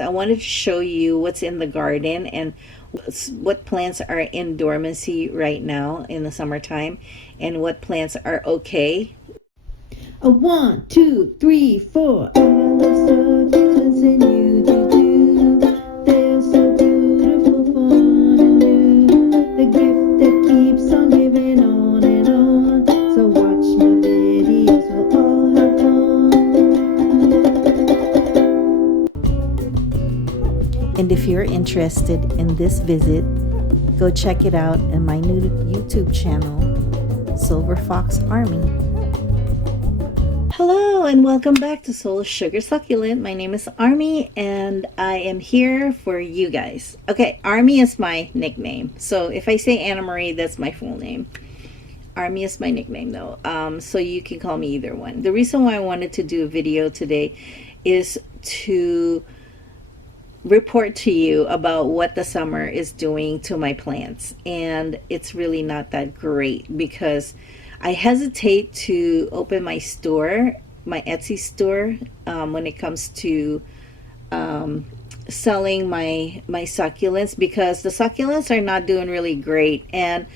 I wanted to show you what's in the garden and what plants are in dormancy right now in the summertime and what plants are okay. A one, two, three, four. I love succulents and you do too. They're so beautiful, fun and new. The gift that keeps on giving on and on. So watch my videos, we'll all have fun. And if you're interested in this visit, go check it out in my new YouTube channel, Silver Fox Army. Hello and welcome back to Soul Sugar Succulent. My name is Army and I am here for you guys. Okay, Army is my nickname. So if I say Anna Marie, that's my full name. Army is my nickname though. So you can call me either one. The reason why I wanted to do a video today is to report to you about what the summer is doing to my plants. And it's really not that great because I hesitate to open my store, my Etsy store, when it comes to selling my succulents, because the succulents are not doing really great. And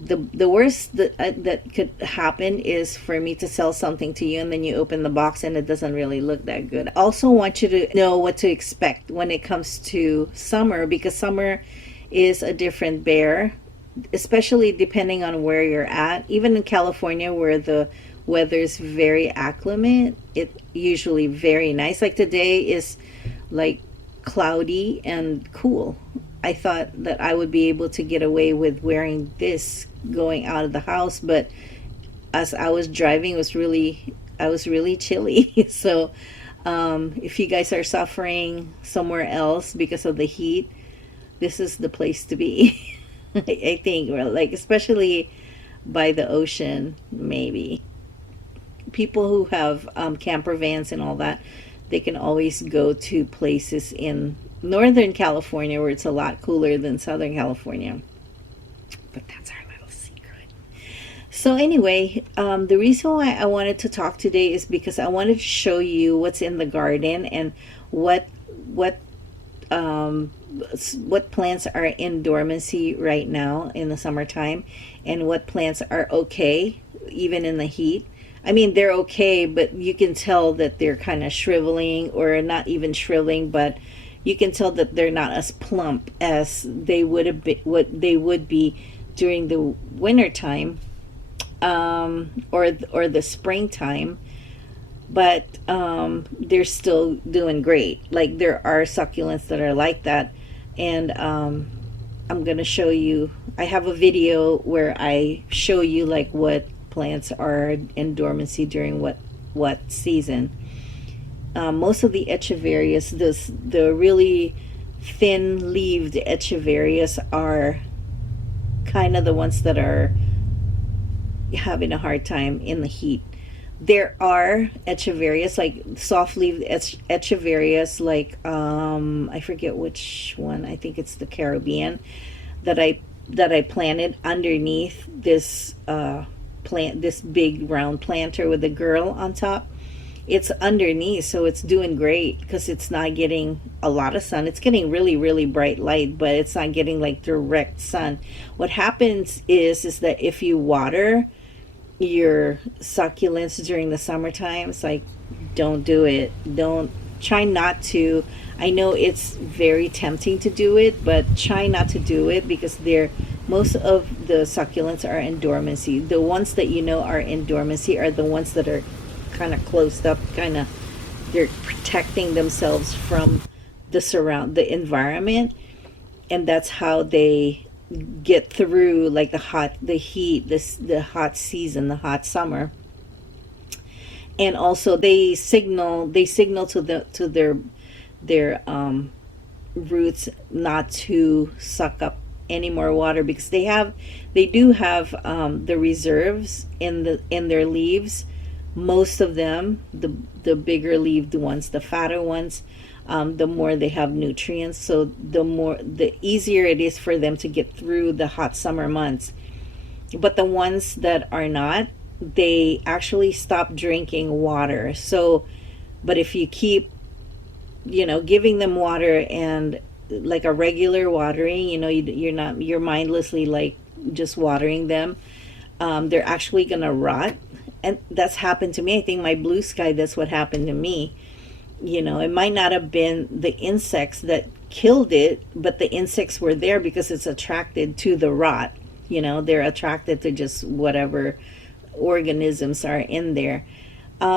the worst that could happen is for me to sell something to you and then you open the box and it doesn't really look that good. I also want you to know what to expect when it comes to summer, because summer is a different bear, especially depending on where you're at. Even in California, where the weather is very acclimate, it usually very nice. Like today is like cloudy and cool. I thought that I would be able to get away with wearing this going out of the house, but as I was driving, I was really chilly. So if you guys are suffering somewhere else because of the heat, this is the place to be. I think, like, especially by the ocean. Maybe people who have camper vans and all that, they can always go to places in Northern California where it's a lot cooler than Southern California, but that's our little secret. So anyway, the reason why I wanted to talk today is because I wanted to show you what's in the garden and what plants are in dormancy right now in the summertime and what plants are okay even in the heat. I mean, they're okay, but you can tell that they're kind of shriveling, or not even shriveling, but you can tell that they're not as plump as they would have been, what they would be during the winter time, or the springtime. But they're still doing great. Like, there are succulents that are like that, and I'm gonna show you. I have a video where I show you like what plants are in dormancy during what season. Most of the echeverias, the really thin-leaved echeverias, are kind of the ones that are having a hard time in the heat. There are echeverias, like soft-leaved echeverias, like I forget which one. I think it's the Caribbean that I planted underneath this this big round planter with a girl on top. It's underneath, so it's doing great because it's not getting a lot of sun. It's getting really bright light, but it's not getting like direct sun. What happens is that if you water your succulents during the summertime, it's like, don't do it. Don't try not to. I know it's very tempting to do it, but try not to do it, because most of the succulents are in dormancy. The ones that you know are in dormancy are the ones that are kind of closed up, they're protecting themselves from the environment, and that's how they get through like the heat, the hot season, the hot summer. And also they signal to their roots not to suck up any more water, because they do have the reserves in their leaves. Most of them, the bigger leaved ones, the fatter ones, the more they have nutrients, so the easier it is for them to get through the hot summer months. But the ones that are not, they actually stop drinking water. So, but if you keep giving them water, and like a regular watering, you're not, you're mindlessly like just watering them, they're actually gonna rot. And that's happened to me. I think my blue sky, that's what happened to me. It might not have been the insects that killed it, but the insects were there because it's attracted to the rot. They're attracted to just whatever organisms are in there.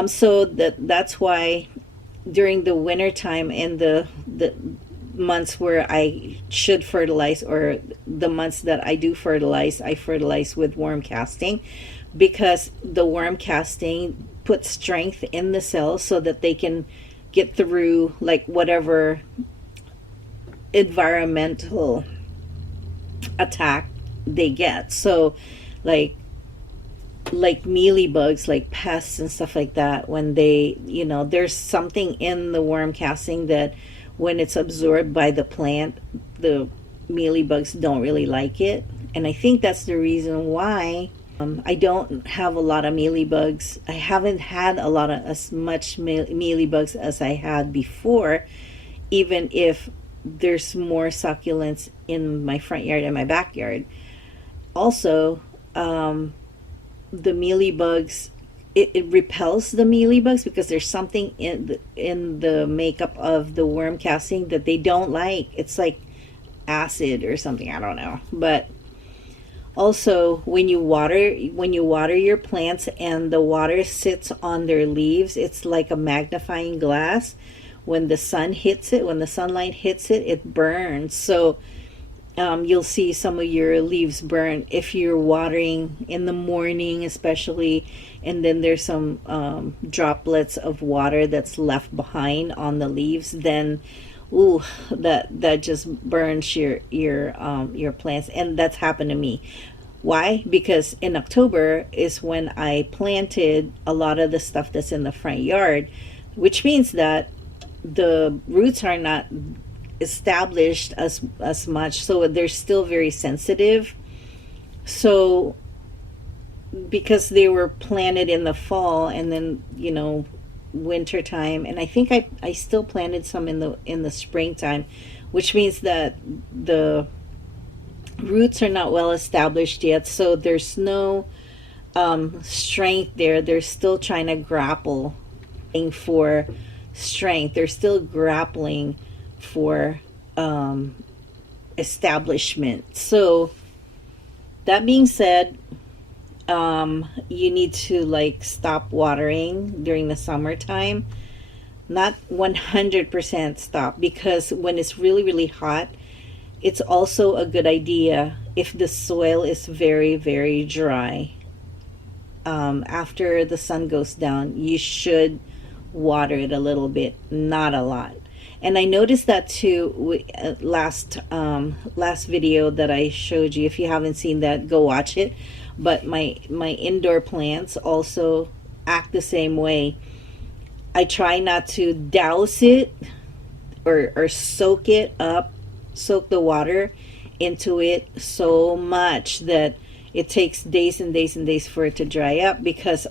So that's why during the winter time and the months where I should fertilize, or the months that I do fertilize, I fertilize with worm casting, because the worm casting puts strength in the cells so that they can get through like whatever environmental attack they get. So like mealybugs, like pests and stuff like that, when they, there's something in the worm casting that when it's absorbed by the plant, the mealybugs don't really like it. And I think that's the reason why I don't have a lot of mealybugs. I haven't had a lot of as much mealybugs as I had before, even if there's more succulents in my front yard and my backyard. Also, the mealybugs, it repels the mealybugs because there's something in the makeup of the worm casting that they don't like. It's like acid or something, I don't know. But also, when you water your plants and the water sits on their leaves, it's like a magnifying glass. When the sun hits it, when the sunlight hits it, it burns. So you'll see some of your leaves burn if you're watering in the morning, especially, and then there's some droplets of water that's left behind on the leaves. Then, ooh, that just burns your plants, and that's happened to me. Why? Because in October is when I planted a lot of the stuff that's in the front yard, which means that the roots are not established as much, so they're still very sensitive. So because they were planted in the fall, and then winter time, and I think I still planted some in the springtime, which means that the roots are not well established yet, so there's no strength there. They're still trying to grapple for strength. They're still grappling for establishment. So that being said, you need to like stop watering during the summertime. Not 100% stop, because when it's really, really hot, it's also a good idea if the soil is very, very dry. After the sun goes down, you should water it a little bit, not a lot. And I noticed that too last video that I showed you. If you haven't seen that, go watch it. But my indoor plants also act the same way. I try not to douse it or soak it up, soak the water into it so much that it takes days and days and days for it to dry up, because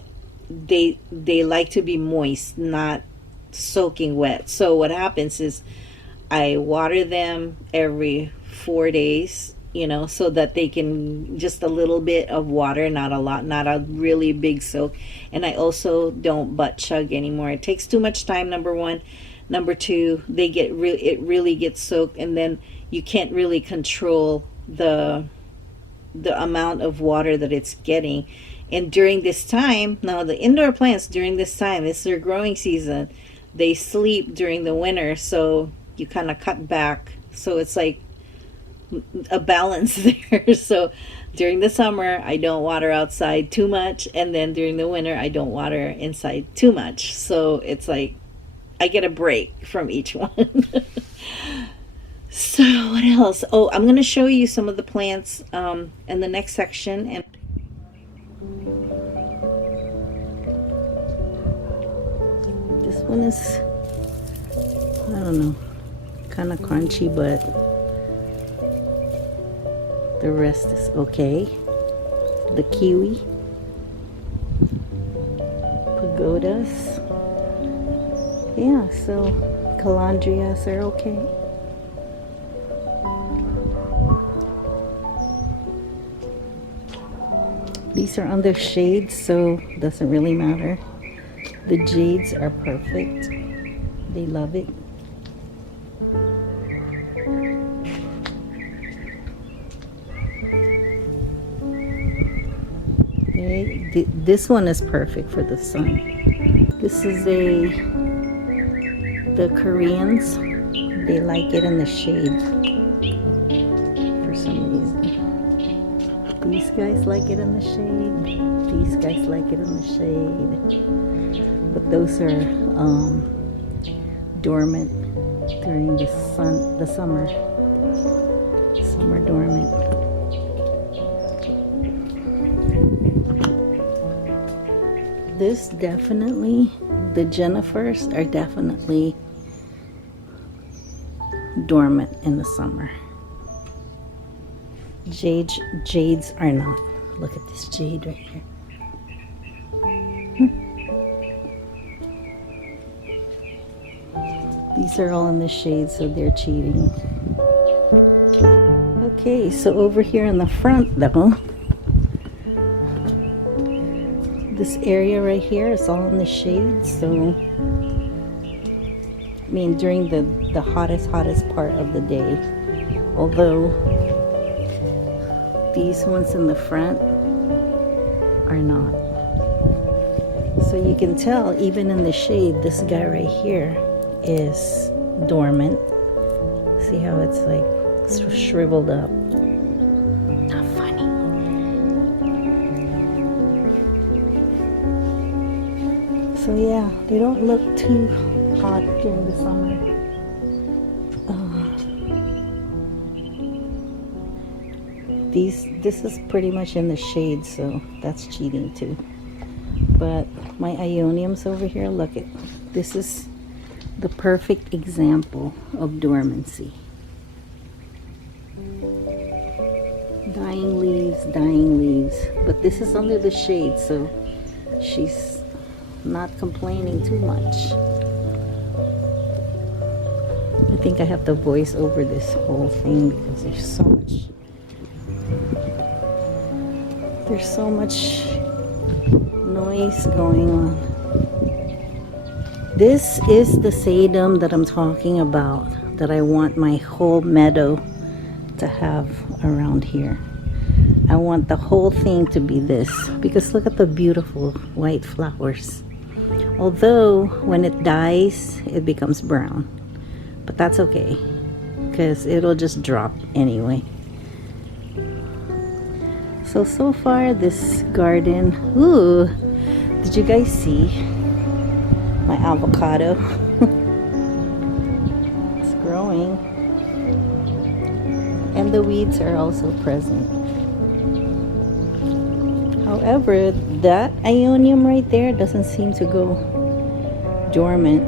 they like to be moist, not soaking wet. So what happens is I water them every 4 days, so that they can, just a little bit of water, not a lot, not a really big soak. And I also don't butt chug anymore. It takes too much time, number one. Number two, it really gets soaked, and then you can't really control the amount of water that it's getting. And during this time, now the indoor plants, during this time, it's their growing season. They sleep during the winter, so you kind of cut back. So it's like a balance there. So during the summer, I don't water outside too much, and then during the winter, I don't water inside too much. So it's like I get a break from each one. So what else? Oh, I'm going to show you some of the plants in the next section. And this one is, I don't know, kind of crunchy, but the rest is okay. The kiwi, pagodas. Yeah, so Calandrias are okay. These are under shade, so doesn't really matter. The jades are perfect. They love it. Okay, this one is perfect for the sun. This is the Koreans. They like it in the shade for some reason. These guys like it in the shade. These guys like it in the shade. But those are dormant during the summer. Summer dormant. This definitely, the Jennifers are definitely dormant in the summer. Jades are not. Look at this jade right here. These are all in the shade, so they're cheating. Okay, so over here in the front though, this area right here is all in the shade, so I mean during the hottest part of the day. Although these ones in the front are not. So you can tell even in the shade, this guy right here is dormant. See how it's like shriveled up. Not funny. So yeah, they don't look too hot during the summer. This is pretty much in the shade, so that's cheating too. But my Ioniums over here, look at this is the perfect example of dormancy. Dying leaves, but this is under the shade, so she's not complaining too much. I think I have to voice over this whole thing because there's so much noise going on. This is the sedum that I'm talking about, that I want my whole meadow to have around here. I want the whole thing to be this, because look at the beautiful white flowers. Although when it dies, it becomes brown, but that's okay because it'll just drop anyway. So far this garden, ooh, did you guys see my avocado? It's growing, and the weeds are also present. However, that Ionium right there doesn't seem to go dormant.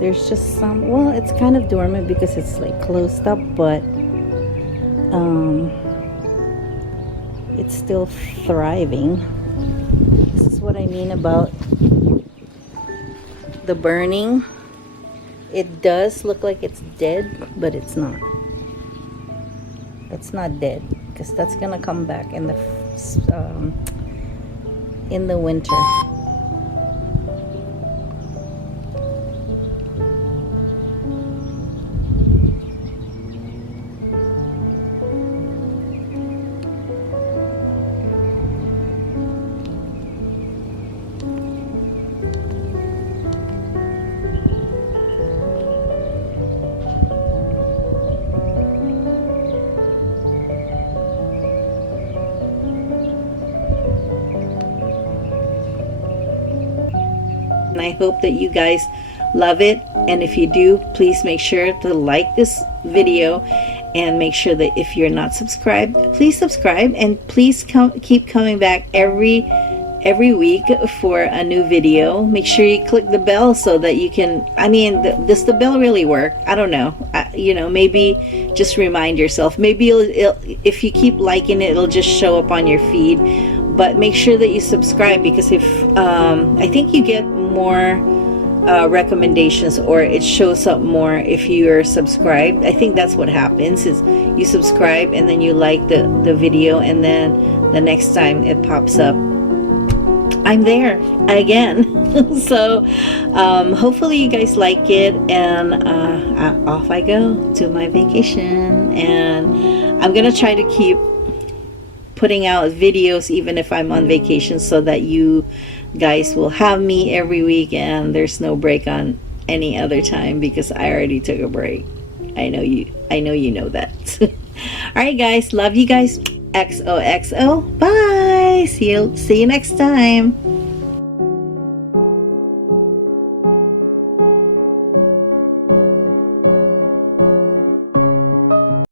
There's just some, well, it's kind of dormant because it's like closed up, but it's still thriving. This is what I mean about the burning. It does look like it's dead, but it's not. It's not dead because that's gonna come back in the winter. And I hope that you guys love it, and if you do, please make sure to like this video, and make sure that if you're not subscribed, please subscribe, and please keep coming back every week for a new video. Make sure you click the bell so that you can, I mean, does the bell really work? I don't know. You know, maybe just remind yourself. Maybe if you keep liking it, it'll just show up on your feed. But make sure that you subscribe, because if I think you get more recommendations, or it shows up more if you're subscribed. I think that's what happens, is you subscribe and then you like the video, and then the next time it pops up, I'm there again. So hopefully you guys like it, and off I go to my vacation. And I'm gonna try to keep putting out videos even if I'm on vacation, so that you guys will have me every week and there's no break on any other time, because I already took a break. I know you know that. All right guys, love you guys. XOXO. Bye. See you next time.